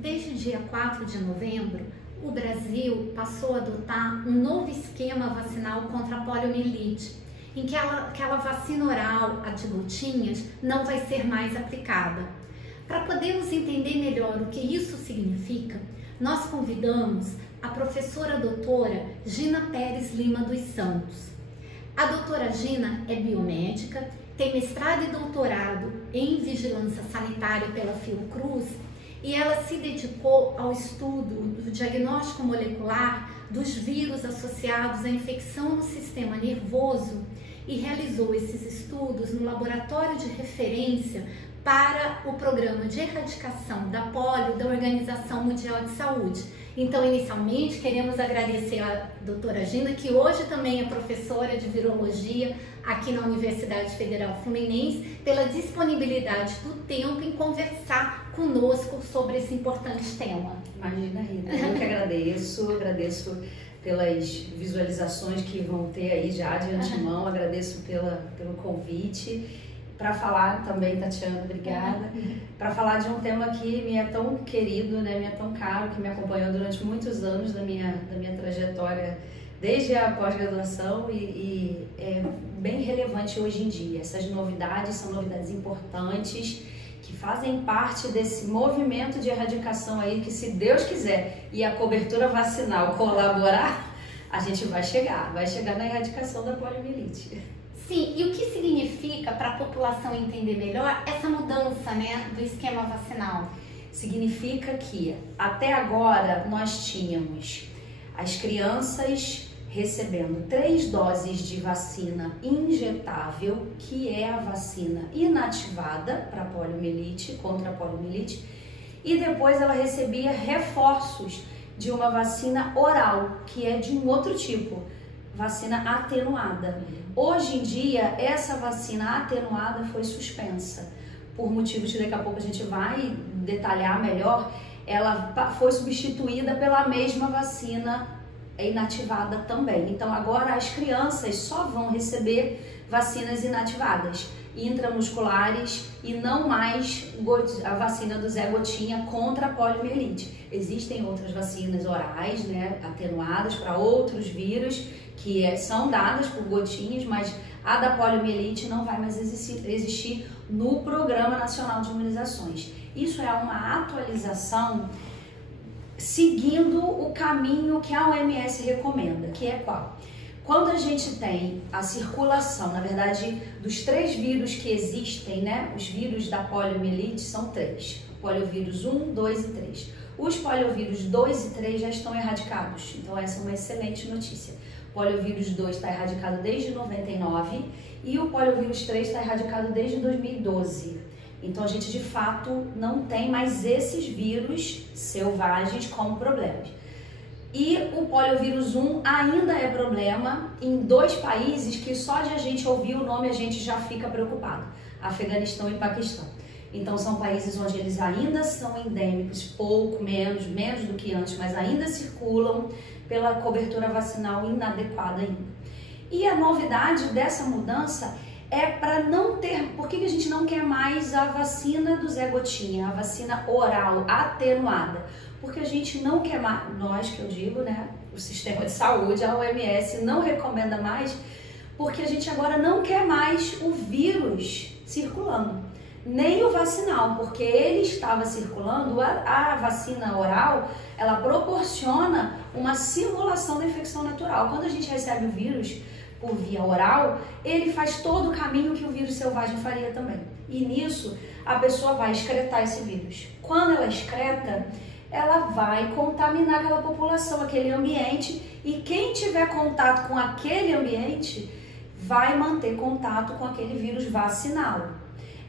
Desde o dia 4 de novembro, o Brasil passou a adotar um novo esquema vacinal contra a poliomielite, em que aquela vacina oral, a de gotinhas, não vai ser mais aplicada. Para podermos entender melhor o que isso significa, nós convidamos a professora doutora Gina Pérez Lima dos Santos. A doutora Gina é biomédica, tem mestrado e doutorado em vigilância sanitária pela Fiocruz e ela se dedicou ao estudo do diagnóstico molecular dos vírus associados à infecção no sistema nervoso e realizou esses estudos no laboratório de referência para o programa de erradicação da polio da Organização Mundial de Saúde. Então, inicialmente, queremos agradecer à doutora Gina, que hoje também é professora de virologia aqui na Universidade Federal Fluminense, pela disponibilidade do tempo em conversar conosco sobre esse importante tema. Imagina, Rita, eu que agradeço pelas visualizações que vão ter aí já de antemão, agradeço pelo convite. Para falar também, Tatiana, obrigada, para falar de um tema que me é tão querido, né, me é tão caro, que me acompanhou durante muitos anos da minha trajetória, desde a pós-graduação e é bem relevante hoje em dia. Essas novidades são novidades importantes, que fazem parte desse movimento de erradicação aí, que se Deus quiser e a cobertura vacinal colaborar, a gente vai chegar na erradicação da poliomielite. Sim, e o que significa para a população entender melhor essa mudança, né, do esquema vacinal? Significa que até agora nós tínhamos as crianças recebendo 3 doses de vacina injetável, que é a vacina inativada para a poliomielite, contra a poliomielite, e depois ela recebia reforços de uma vacina oral, que é de um outro tipo, vacina atenuada. Hoje em dia, essa vacina atenuada foi suspensa. Por motivos que daqui a pouco a gente vai detalhar melhor, ela foi substituída pela mesma vacina inativada também. Então agora as crianças só vão receber vacinas inativadas, intramusculares, e não mais a vacina do Zé Gotinha contra a poliomielite. Existem outras vacinas orais, né, atenuadas para outros vírus, que são dadas por gotinhas, mas a da poliomielite não vai mais existir no Programa Nacional de Imunizações. Isso é uma atualização seguindo o caminho que a OMS recomenda, que é qual? Quando a gente tem a circulação, na verdade, dos 3 vírus que existem, né? Os vírus da poliomielite são 3, poliovírus 1, 2 e 3. Os poliovírus 2 e 3 já estão erradicados, então essa é uma excelente notícia. O poliovírus 2 está erradicado desde 99 e o poliovírus 3 está erradicado desde 2012. Então a gente de fato não tem mais esses vírus selvagens como problemas. E o poliovírus 1 ainda é problema em 2 países que só de a gente ouvir o nome a gente já fica preocupado: Afeganistão e Paquistão. Então são países onde eles ainda são endêmicos, pouco menos do que antes, mas ainda circulam pela cobertura vacinal inadequada ainda. E a novidade dessa mudança é para não ter... Por que a gente não quer mais a vacina do Zé Gotinha, a vacina oral atenuada? Porque a gente não quer mais, nós que eu digo, né, o sistema de saúde, a OMS não recomenda mais, porque a gente agora não quer mais o vírus circulando, nem o vacinal, porque ele estava circulando, a vacina oral, ela proporciona uma simulação da infecção natural. Quando a gente recebe o vírus por via oral, ele faz todo o caminho que o vírus selvagem faria também. E nisso, a pessoa vai excretar esse vírus. Quando ela excreta, ela vai contaminar aquela população, aquele ambiente, e quem tiver contato com aquele ambiente vai manter contato com aquele vírus vacinal.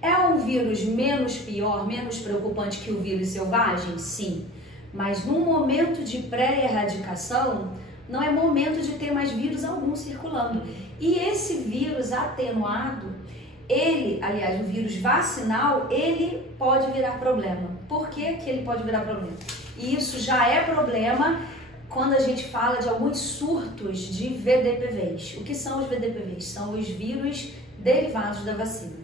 É um vírus menos pior, menos preocupante que o vírus selvagem? Sim. Mas no momento de pré-erradicação, não é momento de ter mais vírus algum circulando. E esse vírus atenuado, aliás, o vírus vacinal, ele pode virar problema. Por que que ele pode virar problema? E isso já é problema quando a gente fala de alguns surtos de VDPVs. O que são os VDPVs? São os vírus derivados da vacina.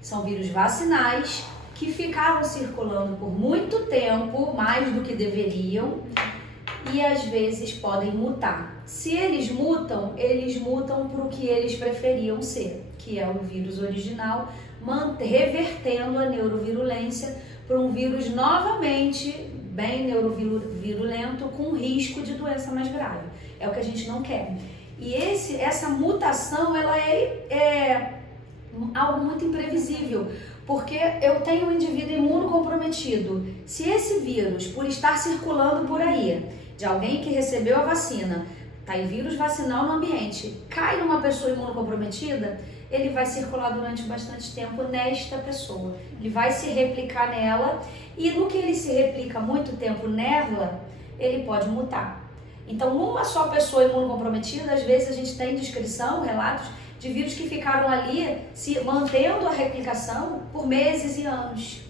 São vírus vacinais que ficaram circulando por muito tempo, mais do que deveriam, e às vezes podem mutar. Se eles mutam para o que eles preferiam ser, que é o vírus original, revertendo a neurovirulência para um vírus novamente bem neurovirulento com risco de doença mais grave. É o que a gente não quer. E essa mutação, ela é algo muito imprevisível, porque eu tenho um indivíduo imunocomprometido. Se esse vírus, por estar circulando por aí, de alguém que recebeu a vacina, tá em vírus vacinal no ambiente, cai numa pessoa imunocomprometida, ele vai circular durante bastante tempo nesta pessoa. Ele vai se replicar nela, e no que ele se replica muito tempo nela, ele pode mutar. Então, numa só pessoa imunocomprometida, às vezes a gente tem descrição, relatos de vírus que ficaram ali se mantendo a replicação por meses e anos.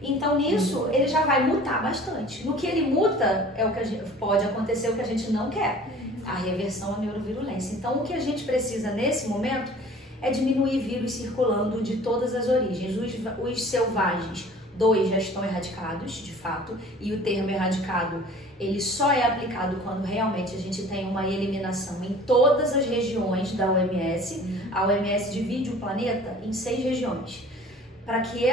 Então, nisso, ele já vai mutar bastante. No que ele muta, é o que pode acontecer o que a gente não quer, a reversão à neurovirulência. Então, o que a gente precisa nesse momento é diminuir vírus circulando de todas as origens. Os selvagens, 2 já estão erradicados, de fato, e o termo erradicado, ele só é aplicado quando realmente a gente tem uma eliminação em todas as regiões da OMS. A OMS divide o planeta em 6 regiões. Para que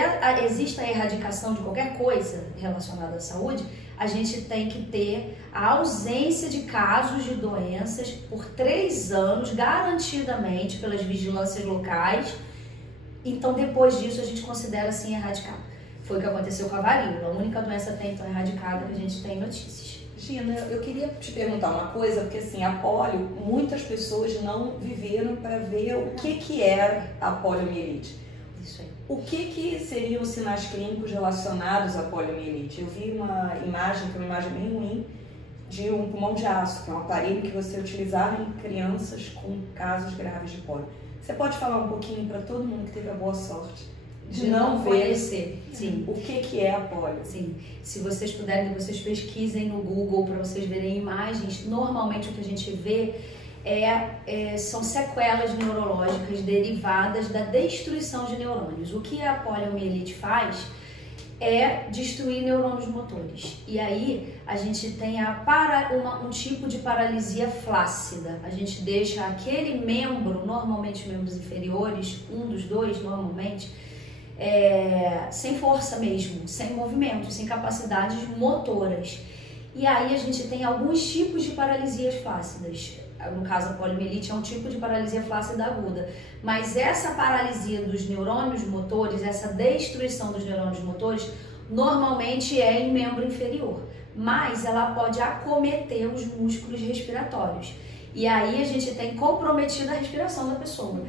exista a erradicação de qualquer coisa relacionada à saúde, a gente tem que ter a ausência de casos de doenças por 3 anos, garantidamente pelas vigilâncias locais. Então, depois disso, a gente considera assim erradicado. Foi o que aconteceu com a varíola, a única doença até então erradicada que a gente tem notícias. Gina, eu queria te perguntar uma coisa, porque assim, a polio, muitas pessoas não viveram para ver o que é a poliomielite. Isso aí. O que seriam os sinais clínicos relacionados à poliomielite? Eu vi uma imagem, que é uma imagem bem ruim, de um pulmão de aço, que é um aparelho que você utilizava em crianças com casos graves de polio. Você pode falar um pouquinho para todo mundo que teve a boa sorte de não conhecer, sim, o que é a polio? Sim, se vocês puderem, vocês pesquisem no Google para vocês verem imagens. Normalmente o que a gente vê são sequelas neurológicas derivadas da destruição de neurônios. O que a poliomielite faz é destruir neurônios motores. E aí a gente tem um tipo de paralisia flácida. A gente deixa aquele membro, normalmente membros inferiores, um dos dois normalmente, sem força mesmo, sem movimento, sem capacidades motoras. E aí a gente tem alguns tipos de paralisias flácidas. No caso, a poliomielite é um tipo de paralisia flácida aguda. Mas essa paralisia dos neurônios motores, essa destruição dos neurônios motores, normalmente é em membro inferior. Mas ela pode acometer os músculos respiratórios. E aí a gente tem comprometido a respiração da pessoa.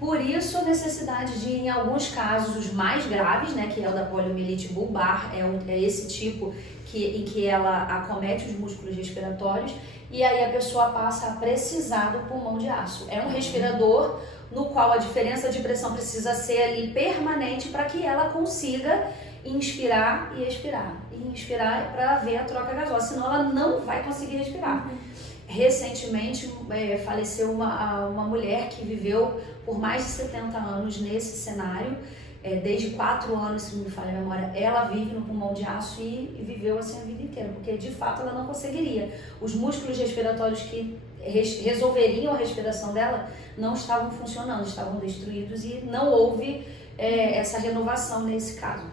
Por isso a necessidade de, em alguns casos, os mais graves, né, que é o da poliomielite bulbar, é esse tipo em que ela acomete os músculos respiratórios, e aí a pessoa passa a precisar do pulmão de aço. É um respirador no qual a diferença de pressão precisa ser ali permanente para que ela consiga inspirar e expirar. E inspirar para haver a troca gasosa, senão ela não vai conseguir respirar. Recentemente faleceu uma mulher que viveu por mais de 70 anos nesse cenário, desde 4 anos, se não me falha a memória, ela vive no pulmão de aço e viveu assim a vida inteira, porque de fato ela não conseguiria. Os músculos respiratórios que resolveriam a respiração dela não estavam funcionando, estavam destruídos e não houve essa renovação nesse caso.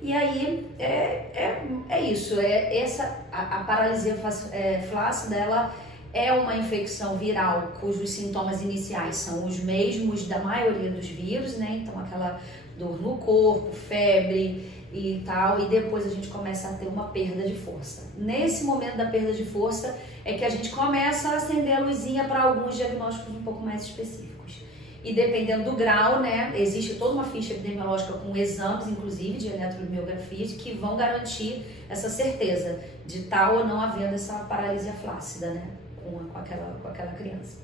E aí é isso, a paralisia flácida, ela é uma infecção viral cujos sintomas iniciais são os mesmos da maioria dos vírus, né? Então aquela dor no corpo, febre e tal, e depois a gente começa a ter uma perda de força. Nesse momento da perda de força é que a gente começa a acender a luzinha para alguns diagnósticos um pouco mais específicos. E dependendo do grau, né, existe toda uma ficha epidemiológica com exames, inclusive, de eletromiografia, que vão garantir essa certeza de tal ou não havendo essa paralisia flácida, né, com aquela criança.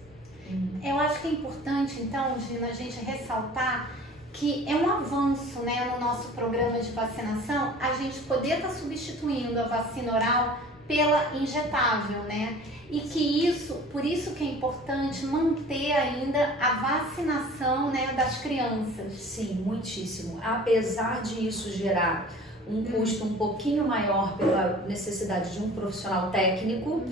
Eu acho que é importante, então, Gina, a gente ressaltar que é um avanço, né, no nosso programa de vacinação, a gente poder estar substituindo a vacina oral pela injetável, né? E que isso, por isso que é importante manter ainda a vacinação, né, das crianças. Sim, muitíssimo. Apesar de isso gerar um custo um pouquinho maior pela necessidade de um profissional técnico,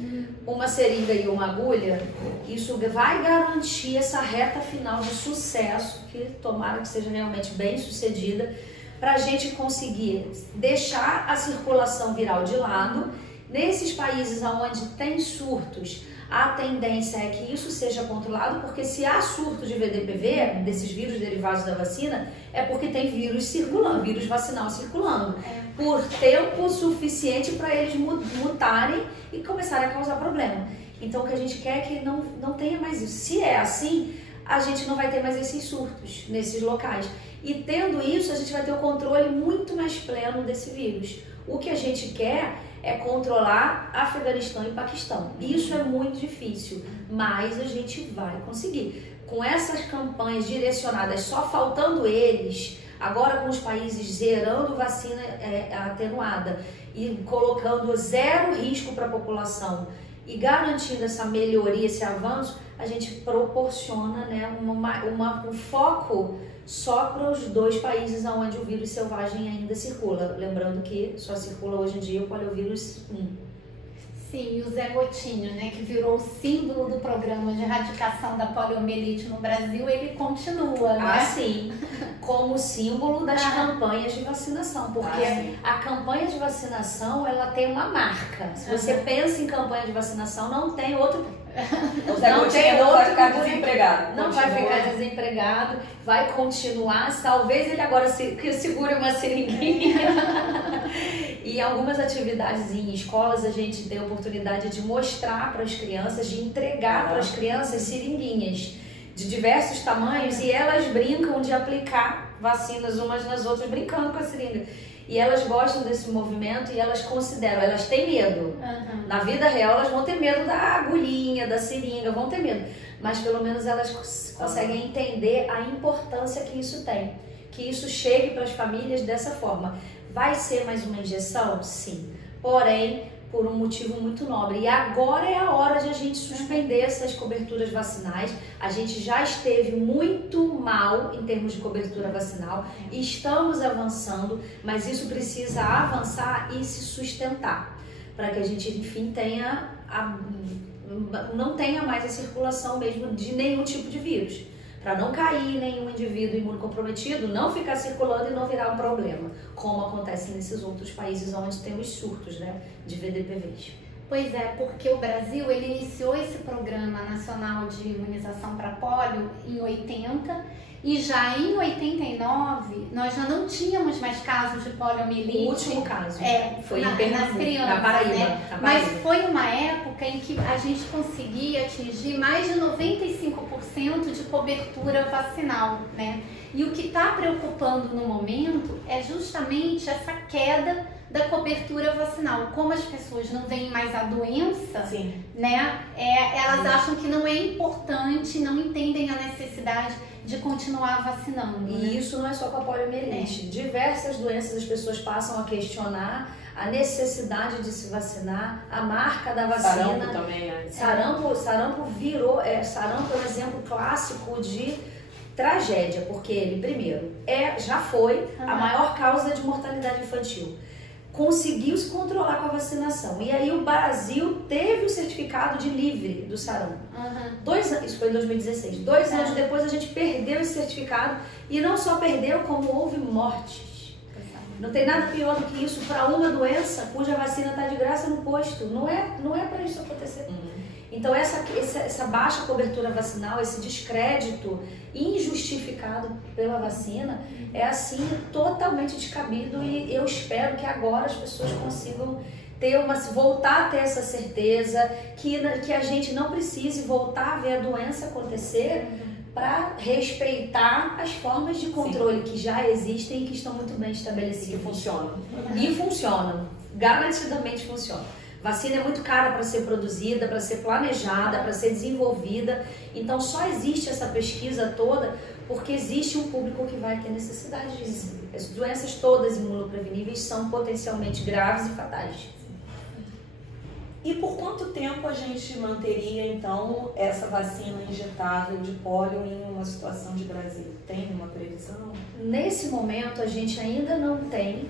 uma seringa e uma agulha, isso vai garantir essa reta final de sucesso, que tomara que seja realmente bem sucedida, para a gente conseguir deixar a circulação viral de lado. Nesses países onde tem surtos, a tendência é que isso seja controlado, porque se há surto de VDPV, desses vírus derivados da vacina, é porque tem vírus circulando, vírus vacinal circulando, por tempo suficiente para eles mutarem e começarem a causar problema. Então o que a gente quer é que não tenha mais isso. Se é assim, a gente não vai ter mais esses surtos nesses locais. E tendo isso, a gente vai ter o controle muito mais pleno desse vírus. O que a gente quer é controlar Afeganistão e Paquistão. Isso é muito difícil, mas a gente vai conseguir. Com essas campanhas direcionadas, só faltando eles, agora com os países zerando vacina atenuada e colocando zero risco para a população e garantindo essa melhoria, esse avanço, a gente proporciona, né, um foco só para os 2 países onde o vírus selvagem ainda circula. Lembrando que só circula hoje em dia o poliovírus 1. Sim, e o Zé Gotinho, né, que virou o símbolo do programa de erradicação da poliomielite no Brasil, ele continua, né? Ah, sim, como símbolo das campanhas de vacinação, porque a campanha de vacinação, ela tem uma marca. Se você pensa em campanha de vacinação, não tem outro... O Zé Gotinho não vai ficar desempregado. Não vai ficar desempregado, vai continuar. Talvez ele agora segure uma seringuinha. E algumas atividades em escolas a gente tem a oportunidade de mostrar para as crianças, de entregar para as crianças seringuinhas de diversos tamanhos e elas brincam de aplicar vacinas umas nas outras, brincando com a seringa. E elas gostam desse movimento e elas consideram, elas têm medo. Na vida real elas vão ter medo da agulhinha, da seringa, vão ter medo. Mas pelo menos elas conseguem entender a importância que isso tem. Que isso chegue para as famílias dessa forma. Vai ser mais uma injeção? Sim. Porém, por um motivo muito nobre. E agora é a hora de a gente suspender essas coberturas vacinais. A gente já esteve muito mal em termos de cobertura vacinal. Estamos avançando, mas isso precisa avançar e se sustentar. Para que a gente, enfim, não tenha mais a circulação mesmo de nenhum tipo de vírus. Para não cair nenhum indivíduo imunocomprometido, não ficar circulando e não virar um problema, como acontece nesses outros países onde tem os surtos, né, de VDPVs. Pois é, porque o Brasil ele iniciou esse Programa Nacional de Imunização para Pólio em 80 e já em 89 nós já não tínhamos mais casos de poliomielite. O último caso foi nas crianças, na Paraíba, né? Mas foi uma época em que a gente conseguia atingir mais de 95% de cobertura vacinal, né? E o que está preocupando no momento é justamente essa queda da cobertura vacinal. Como as pessoas não veem mais a doença, né? Elas acham que não é importante, não entendem a necessidade de continuar vacinando. E isso não é só com a poliomielite. Diversas doenças as pessoas passam a questionar a necessidade de se vacinar, a marca da vacina. Sarampo também, né? Sarampo virou... sarampo é um exemplo clássico de tragédia, porque ele, primeiro, já foi a maior causa de mortalidade infantil. Conseguiu se controlar com a vacinação. E aí o Brasil teve o certificado de livre do sarampo. Isso foi em 2016. 2 anos depois a gente perdeu esse certificado e não só perdeu, como houve mortes. Não tem nada pior do que isso para uma doença cuja vacina está de graça no posto. Não é para isso acontecer. Então essa baixa cobertura vacinal, esse descrédito injustificado pela vacina é assim totalmente descabido e eu espero que agora as pessoas consigam voltar a ter essa certeza, que a gente não precise voltar a ver a doença acontecer para respeitar as formas de controle que já existem e que estão muito bem estabelecidas. E funcionam, garantidamente funcionam. Vacina é muito cara para ser produzida, para ser planejada, para ser desenvolvida. Então só existe essa pesquisa toda porque existe um público que vai ter necessidade disso. As doenças todas imunopreveníveis são potencialmente graves e fatais. E por quanto tempo a gente manteria, então, essa vacina injetável de pólio em uma situação de Brasil? Tem uma previsão? Nesse momento, a gente ainda não tem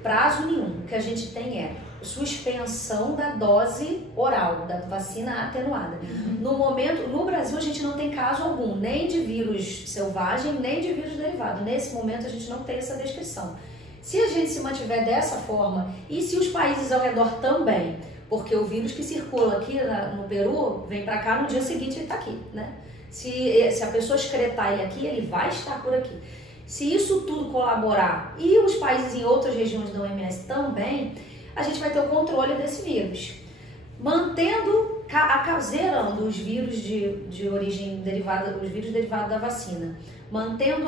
prazo nenhum. O que a gente tem é suspensão da dose oral, da vacina atenuada. No momento, no Brasil, a gente não tem caso algum, nem de vírus selvagem, nem de vírus derivado. Nesse momento, a gente não tem essa descrição. Se a gente se mantiver dessa forma, e se os países ao redor também, porque o vírus que circula aqui no Peru, vem para cá, no dia seguinte ele está aqui, né? Se a pessoa excretar ele aqui, ele vai estar por aqui. Se isso tudo colaborar, e os países em outras regiões da OMS também, a gente vai ter o controle desse vírus. Mantendo, zerando os vírus de origem derivada, os vírus derivados da vacina, mantendo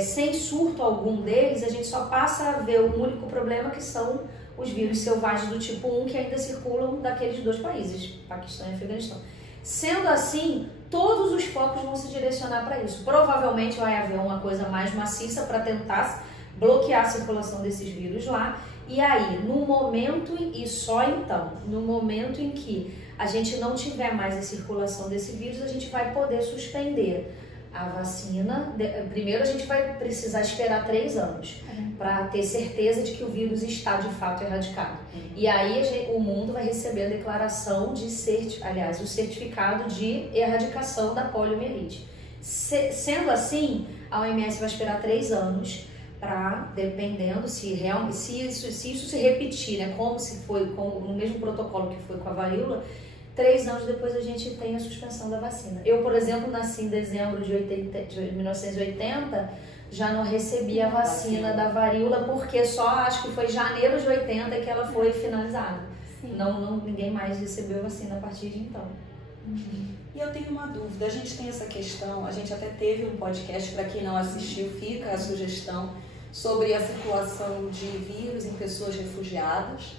sem surto algum deles, a gente só passa a ver o único problema, que são os vírus selvagens do tipo 1 que ainda circulam daqueles dois países, Paquistão e Afeganistão. Sendo assim, todos os focos vão se direcionar para isso. Provavelmente vai haver uma coisa mais maciça para tentar bloquear a circulação desses vírus lá. E aí, no momento, e só então, no momento em que a gente não tiver mais a circulação desse vírus, a gente vai poder suspender a vacina. Primeiro, a gente vai precisar esperar 3 anos para ter certeza de que o vírus está de fato erradicado. E aí o mundo vai receber a declaração de o certificado de erradicação da poliomielite. Sendo assim, a OMS vai esperar 3 anos para, dependendo se isso se repetir, né, como se foi no mesmo protocolo que foi com a varíola, 3 anos depois a gente tem a suspensão da vacina. Eu, por exemplo, nasci em dezembro de 1980, já não recebi a vacina da varíola, porque só acho que foi janeiro de 80 que ela foi finalizada. Ninguém mais recebeu a vacina a partir de então. E eu tenho uma dúvida, a gente tem essa questão, a gente até teve um podcast, para quem não assistiu, fica a sugestão, sobre a circulação de vírus em pessoas refugiadas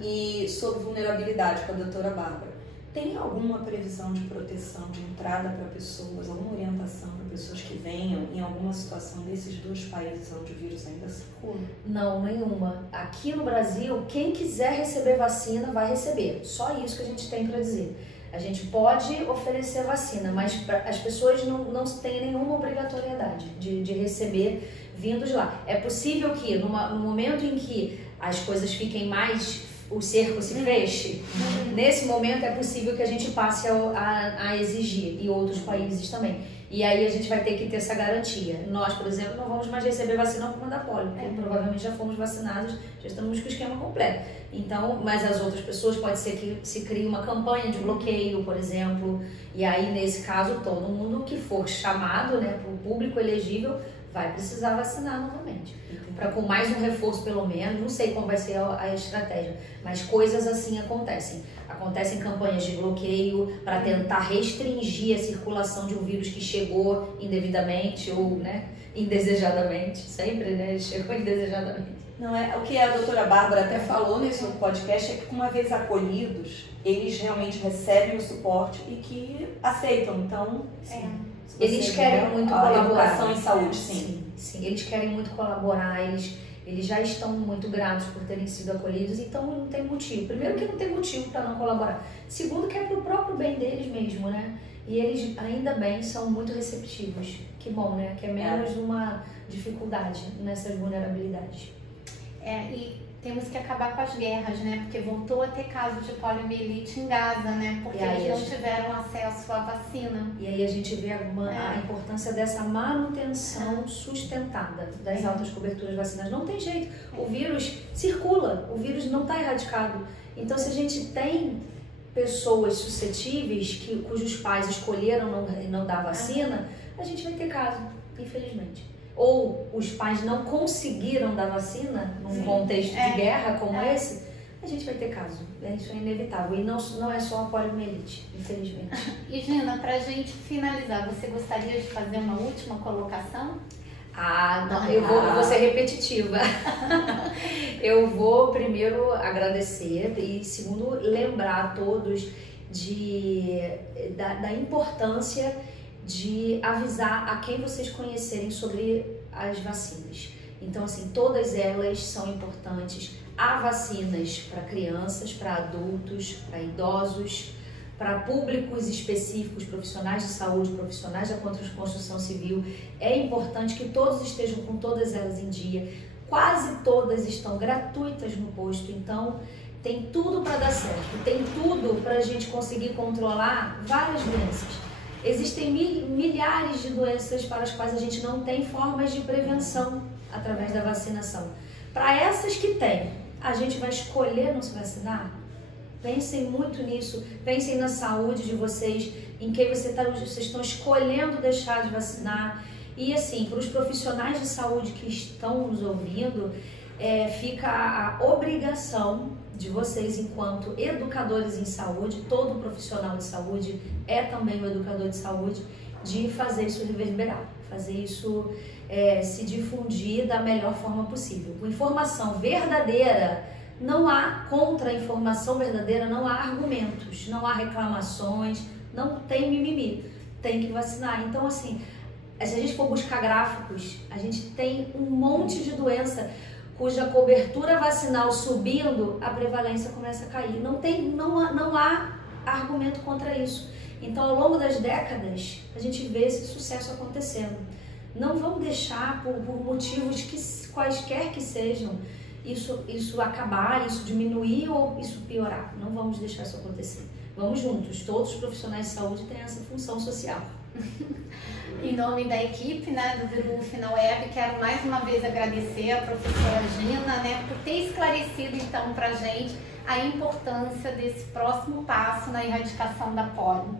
e sobre vulnerabilidade com a doutora Bárbara. Tem alguma previsão de proteção, de entrada para pessoas, alguma orientação para pessoas que venham em alguma situação desses 2 países onde o vírus ainda circula? Não, nenhuma. Aqui no Brasil, quem quiser receber vacina vai receber. Só isso que a gente tem para dizer. A gente pode oferecer vacina, mas as pessoas não têm nenhuma obrigatoriedade de receber vindo de lá. É possível que no momento em que as coisas fiquem mais, o cerco se feche, nesse momento é possível que a gente passe a exigir, e outros países também. E aí a gente vai ter que ter essa garantia. Nós, por exemplo, não vamos mais receber vacina por da polio, porque provavelmente já fomos vacinados, já estamos com o esquema completo. Então, mas as outras pessoas, pode ser que se crie uma campanha de bloqueio, por exemplo, e aí nesse caso todo mundo que for chamado, né, para o público elegível, vai precisar vacinar novamente. Com mais um reforço pelo menos, não sei como vai ser a estratégia, mas coisas assim acontecem. Acontecem campanhas de bloqueio para tentar restringir a circulação de um vírus que chegou indevidamente ou, né, indesejadamente, sempre, né, chegou indesejadamente. Não é, o que a doutora Bárbara até falou nesse podcast é que, uma vez acolhidos, eles realmente recebem o suporte e que aceitam. Então, eles querem muito colaborar. Educação e saúde, sim. Sim, eles querem muito colaborar, eles já estão muito gratos por terem sido acolhidos, então não tem motivo. Primeiro que não tem motivo para não colaborar. Segundo que é pro próprio bem deles mesmo, né? E eles, ainda bem, são muito receptivos. Que bom, né? Que é menos uma dificuldade nessas vulnerabilidades. E temos que acabar com as guerras, né? Porque voltou a ter casos de poliomielite em Gaza, né? Porque eles não tiveram acesso à vacina. E aí a gente vê a importância dessa manutenção sustentada das altas coberturas vacinais. Não tem jeito. O vírus circula, o vírus não está erradicado. Então, se a gente tem pessoas suscetíveis cujos pais escolheram não dar vacina, a gente vai ter caso, infelizmente. Ou os pais não conseguiram dar vacina num contexto de guerra como esse, a gente vai ter caso. Isso é inevitável. E não é só a poliomielite, infelizmente. E Gina, pra gente finalizar, você gostaria de fazer uma última colocação? Eu vou ser repetitiva. Eu vou primeiro agradecer e segundo lembrar a todos da importância de avisar a quem vocês conhecerem sobre as vacinas. Então, assim, todas elas são importantes. Há vacinas para crianças, para adultos, para idosos, para públicos específicos, profissionais de saúde, profissionais da construção civil. É importante que todos estejam com todas elas em dia. Quase todas estão gratuitas no posto, então tem tudo para dar certo, tem tudo para a gente conseguir controlar várias doenças. Existem milhares de doenças para as quais a gente não tem formas de prevenção através da vacinação. Para essas que tem, a gente vai escolher não se vacinar? Pensem muito nisso, pensem na saúde de vocês, em quem vocês estão escolhendo deixar de vacinar. E assim, para os profissionais de saúde que estão nos ouvindo, fica a obrigação de vocês, enquanto educadores em saúde, todo profissional de saúde é também um educador de saúde, de fazer isso reverberar, fazer isso se difundir da melhor forma possível. Com informação verdadeira, não há contra a informação verdadeira, não há argumentos, não há reclamações, não tem mimimi, tem que vacinar. Então, assim, se a gente for buscar gráficos, a gente tem um monte de doença cuja cobertura vacinal subindo, a prevalência começa a cair. Não há argumento contra isso. Então, ao longo das décadas, a gente vê esse sucesso acontecendo. Não vamos deixar, por motivos quaisquer que sejam, isso acabar, isso diminuir ou isso piorar. Não vamos deixar isso acontecer. Vamos juntos. Todos os profissionais de saúde têm essa função social. Em nome da equipe, né, do Virufo na Web, quero mais uma vez agradecer a professora Gina, né, por ter esclarecido então pra gente a importância desse próximo passo na erradicação da polio.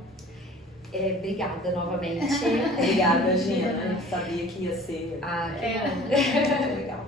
Obrigada novamente. Obrigada, Gina. Sabia que ia ser. Que bom. Legal.